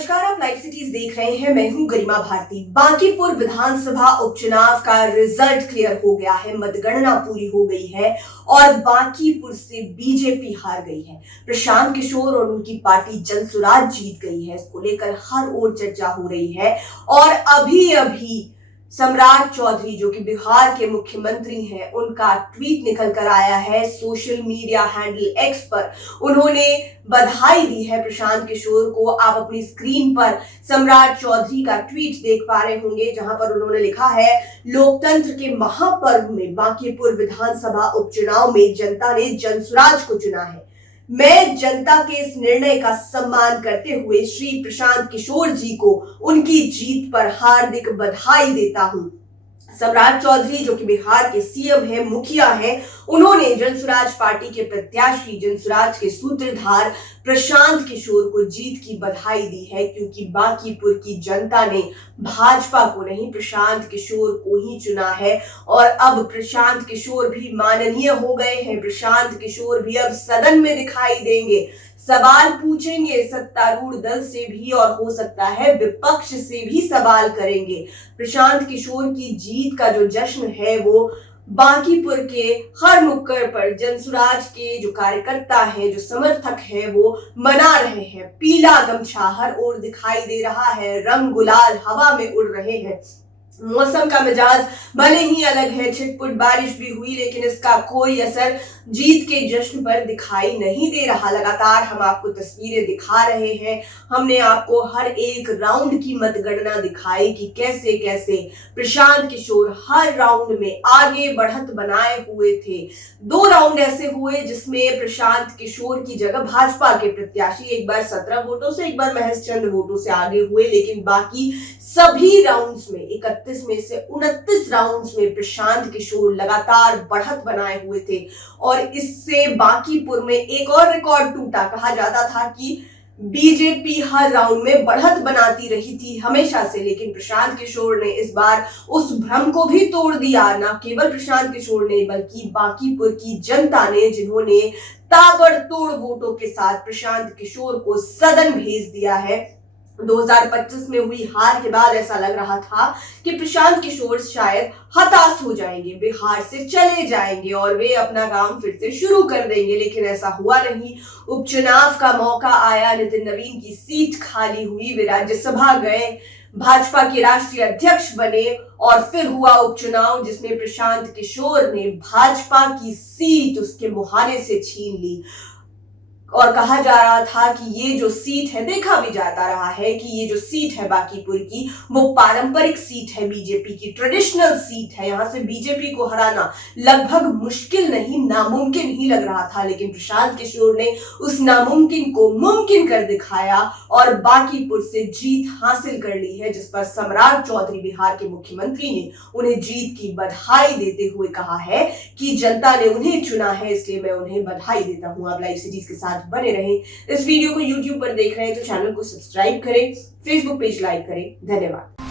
नमस्कार, आप live cities देख रहे हैं। मैं हूं गरिमा भारती। बांकीपुर विधानसभा उपचुनाव का रिजल्ट क्लियर हो गया है। मतगणना पूरी हो गई है और बांकीपुर से बीजेपी हार गई है। प्रशांत किशोर और उनकी पार्टी जनसुराज जीत गई है। इसको लेकर हर ओर चर्चा हो रही है और अभी अभी सम्राट चौधरी जो कि बिहार के मुख्यमंत्री हैं, उनका ट्वीट निकल कर आया है सोशल मीडिया हैंडल एक्स पर। उन्होंने बधाई दी है प्रशांत किशोर को। आप अपनी स्क्रीन पर सम्राट चौधरी का ट्वीट देख पा रहे होंगे, जहां पर उन्होंने लिखा है, लोकतंत्र के महापर्व में बांकीपुर विधानसभा उपचुनाव में जनता ने जनसुराज को चुना है। मैं जनता के इस निर्णय का सम्मान करते हुए श्री प्रशांत किशोर जी को उनकी जीत पर हार्दिक बधाई देता हूं। सम्राट चौधरी जो कि बिहार के सीएम हैं, मुखिया हैं, उन्होंने जनसुराज पार्टी के प्रत्याशी, जनसुराज के सूत्रधार प्रशांत किशोर को जीत की बधाई दी है, क्योंकि बांकीपुर की जनता ने भाजपा को नहीं, प्रशांत किशोर को ही चुना है। और अब प्रशांत किशोर भी माननीय हो गए हैं। प्रशांत किशोर भी अब सदन में दिखाई देंगे, सवाल पूछेंगे, सत्तारूढ़ दल से भी और हो सकता है विपक्ष से भी सवाल करेंगे। प्रशांत किशोर की जीत का जो जश्न है वो बांकीपुर के हर नुक्कड़ पर जनसुराज के जो कार्यकर्ता हैं, जो समर्थक हैं, वो मना रहे हैं। पीला गमछा हर ओर दिखाई दे रहा है, रंग गुलाल हवा में उड़ रहे हैं। मौसम का मिजाज भले ही अलग है, छिटपुट बारिश भी हुई, लेकिन इसका कोई असर जीत के जश्न पर दिखाई नहीं दे रहा। लगातार हम आपको तस्वीरें दिखा रहे हैं। हमने आपको हर एक राउंड की मतगणना दिखाई कि कैसे कैसे प्रशांत किशोर हर राउंड में आगे बढ़त बनाए हुए थे। 2 राउंड ऐसे हुए जिसमें प्रशांत किशोर की जगह भाजपा के प्रत्याशी एक बार 17 वोटों से, एक बार महज चंद वोटों से आगे हुए, लेकिन बाकी सभी राउंड्स में 31 में से 29 राउंड्स में प्रशांत किशोर लगातार बढ़त बनाए हुए थे। और इससे बांकीपुर में एक और रिकॉर्ड टूटा। कहा जाता था कि बीजेपी हर राउंड में बढ़त बनाती रही थी हमेशा से, लेकिन प्रशांत किशोर ने इस बार उस भ्रम को भी तोड़ दिया। न केवल प्रशांत किशोर ने बल्कि बांकीपुर की जनता ने, जिन्होंने ताबड़तोड़ वोटों के साथ प्रशांत किशोर को सदन भेज दिया है। 2025 में हुई हार के बाद ऐसा लग रहा था कि प्रशांत किशोर शायद हताश हो जाएंगे, बिहार से चले जाएंगे और वे अपना काम फिर से शुरू कर देंगे, लेकिन ऐसा हुआ नहीं। उपचुनाव का मौका आया, नितिन नवीन की सीट खाली हुई, वे राज्यसभा गए, भाजपा के राष्ट्रीय अध्यक्ष बने और फिर हुआ उपचुनाव जिसमें प्रशांत किशोर ने भाजपा की सीट उसके मुहाने से छीन ली। और कहा जा रहा था कि ये जो सीट है, देखा भी जाता रहा है कि ये जो सीट है बांकीपुर की, वो पारंपरिक सीट है, बीजेपी की ट्रेडिशनल सीट है। यहां से बीजेपी को हराना लगभग मुश्किल नहीं, नामुमकिन ही लग रहा था, लेकिन प्रशांत किशोर ने उस नामुमकिन को मुमकिन कर दिखाया और बांकीपुर से जीत हासिल कर ली है, जिस पर सम्राट चौधरी, बिहार के मुख्यमंत्री, ने उन्हें जीत की बधाई देते हुए कहा है कि जनता ने उन्हें चुना है, इसलिए मैं उन्हें बधाई देता हूं। आप लाइव सिटीज के साथ बने रहें। इस वीडियो को YouTube पर देख रहे हैं तो चैनल को सब्सक्राइब करें, Facebook पेज लाइक करें। धन्यवाद।